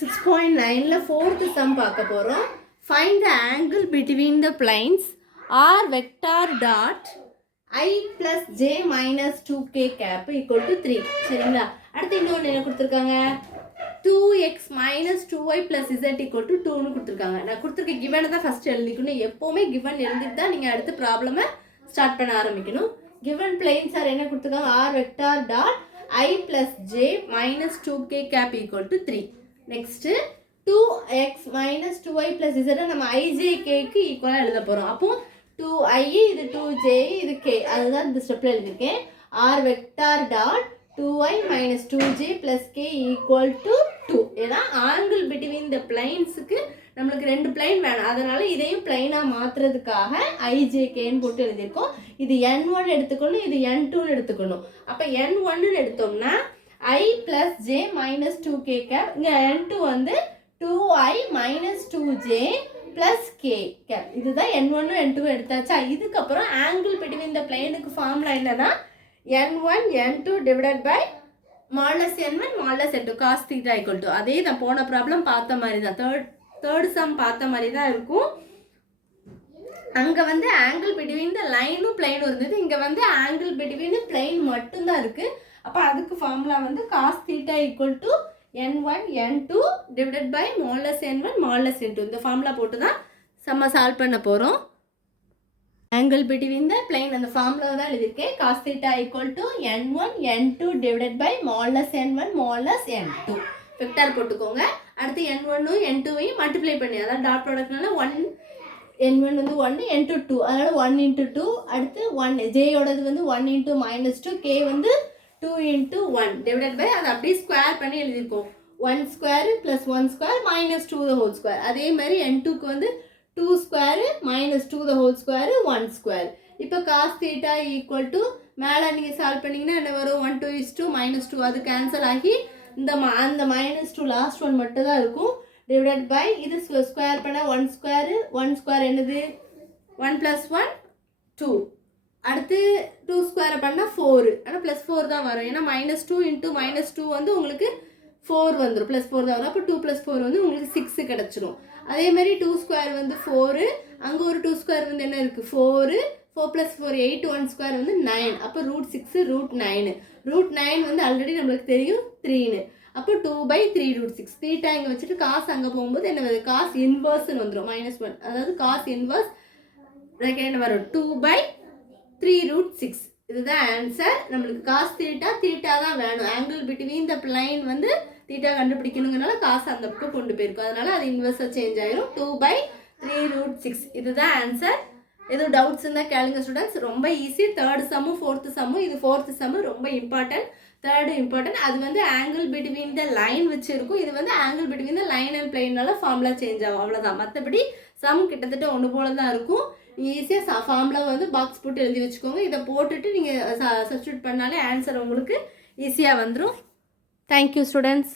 6.9ல fourth sum பார்க்க போறோம். Find the angle between the planes r vector dot I plus j minus 2k cap equal to 3. சரிங்களா? அடுத்து இன்னொன்று என்ன கொடுத்துருக்காங்க? 2x minus 2y plus z equal to 2னு கொடுத்துருக்காங்க. நான் கொடுத்துருக்க given தான் ஃபர்ஸ்ட் எழுதிக்கணும். எப்போவுமே given எழுதிட்டு தான் நீங்கள் அடுத்த ப்ராப்ளமை ஸ்டார்ட் பண்ண ஆரம்பிக்கணும். given planes are என்ன கொடுத்துருக்காங்க? r vector dot I plus j minus 2k cap equal to 3. Next 2x minus 2y plus z நம்ம ijkக்கு ஈக்குவலாக எழுத போகிறோம். அப்போ 2i இது 2j இது k, அதுதான் இந்த ஸ்டெப்பில் எழுதியிருக்கேன். r vector dot 2i minus 2j plus k equal to 2. ஏன்னா ஆங்கிள் பிட்வீன் த பிளைன்ஸுக்கு நம்மளுக்கு ரெண்டு பிளைன் வேணும், அதனால இதையும் பிளைனாக மாற்றுறதுக்காக ijkன்னு போட்டு எழுதியிருக்கோம். இது n1 எடுத்துக்கணும், இது n2 எடுத்துக்கணும். அப்போ n1 எடுத்தோம்னா I plus j minus 2k cap, இங்கே n2 வந்து 2i minus 2j plus k cap. இதுதான் n1 n2 எடுத்தாச்சா. இதுக்கப்புறம் ஆங்கிள் பிட்வீன் த பிளைனுக்கு ஃபார்முலா என்னன்னா n1 n2 divided by modulus n1 modulus n2 cos theta equal to, அதே தான் போன problem பார்த்த மாதிரி தான், தேர்ட் சம் பார்த்த மாதிரி தான் இருக்கும். அங்கே வந்து ஆங்கிள் பிட்வீன் த லைனும் பிளைனும் இருந்தது, இங்கே வந்து ஆங்கிள் பிட்வீன் பிளைன் மட்டும்தான் இருக்குது. அப்போ அதுக்கு ஃபார்முலா வந்து cos theta equal to n1 n2 divided by modulus n1 modulus n2. இந்த ஃபார்முலா போட்டு தான் சம்ம சால்வ் பண்ண போகிறோம். ஆங்கிள் பிட்வீன் த பிளைன் அந்த ஃபார்முலா தான் எழுதியிருக்கேன். cos theta equal to n1 n2 divided by modulus n1 modulus n2. Vector போட்டுக்கோங்க. அடுத்து n1 n2வையும் மல்டிப்ளை பண்ணி, அதாவது டாட் ப்ராடக்ட்னால 1 n1 வந்து 1 n2 2, அதனால் 1 into 2. அடுத்து 1 ஜேயோடது வந்து 1 into minus 2, k வந்து 2 into 1 divided by, அதை அப்படியே ஸ்கொயர் பண்ணி எழுதியிருக்கோம். 1 square plus 1 square minus 2 the whole square. அதே மாதிரி n2க்கு வந்து 2 square minus 2 the whole square 1 square. இப்போ cos theta equal to மேலே நீங்கள் சால்வ் பண்ணிங்கன்னா என்ன வரும்? 1 2 is 2 minus 2, அது கேன்சல் ஆகி அந்த மைனஸ் 2 லாஸ்ட் ஒன் மட்டும் தான் இருக்கும். டிவைடட் பை இது ஸ்கொயர் பண்ண 1 ஸ்கொயர் என்னது 1 + 1 2. அடுத்து 2 ஸ்கொயரை பண்ணால் 4, ஆனால் +4 தான் வரும். ஏன்னா -2 × -2 வந்து உங்களுக்கு 4 வந்துடும், +4 தான் வரும். அப்போ 2 + 4 வந்து உங்களுக்கு 6 கிடச்சிரும். அதே மாதிரி 2 ஸ்கொயர் வந்து 4, அங்கே ஒரு 2 ஸ்கொயர் வந்து என்ன இருக்குது 4 + 4 8, 1 ஸ்கொயர் வந்து 9. அப்போ √6 √9. √9 வந்து ஆல்ரெடி நம்மளுக்கு தெரியும் 3ன்னு. அப்போ 2/3 √6. தீட்டா இங்கே வச்சுட்டு காசு அங்கே போகும்போது என்ன வருது? காசு இன்வர்ஸ்ன்னு வந்துடும், -1. அதாவது காசு இன்வர்ஸ் என்ன வரும்? 2/3 √6. இதுதான் ஆன்சர். நம்மளுக்கு காசு தீட்டா தான் வேணும். ஆங்கிள் பிட்வீன் த பிளைன் வந்து தீட்டா கண்டுபிடிக்கணுங்கிறனால காசு அந்த பக்கம் கொண்டு போயிருக்கும், அதனால அது இன்வர்ஸாக சேஞ்ச் ஆயிரும். 2/3 √6. இதுதான் ஆன்சர். எதுவும் டவுட்ஸ் இருந்தால் கேளுங்க ஸ்டூடெண்ட்ஸ். ரொம்ப ஈஸி. தேர்ட் சம்மும் ஃபோர்த்து சம்மும், இது ஃபோர்த்து சம்மு ரொம்ப இம்பார்ட்டன்ட், தேர்டு இம்பார்ட்டன்ட். அது வந்து ஆங்கிள் பிட்வீன் த லைன் வச்சு இருக்கும், இது வந்து angle between the line and பிளைனால ஃபார்முலா சேஞ்ச் ஆகும், அவ்வளோதான். மற்றபடி சம் கிட்டத்தட்ட ஒன்று போல தான் இருக்கும். ஈஸியாக ஃபார்முலா வந்து பாக்ஸ் போட்டு எழுதி வச்சுக்கோங்க. இதை போட்டுட்டு நீங்கள் சப்ஸ்டியூட் பண்ணாலே ஆன்சர் உங்களுக்கு ஈஸியாக வந்துடும். Thank you students.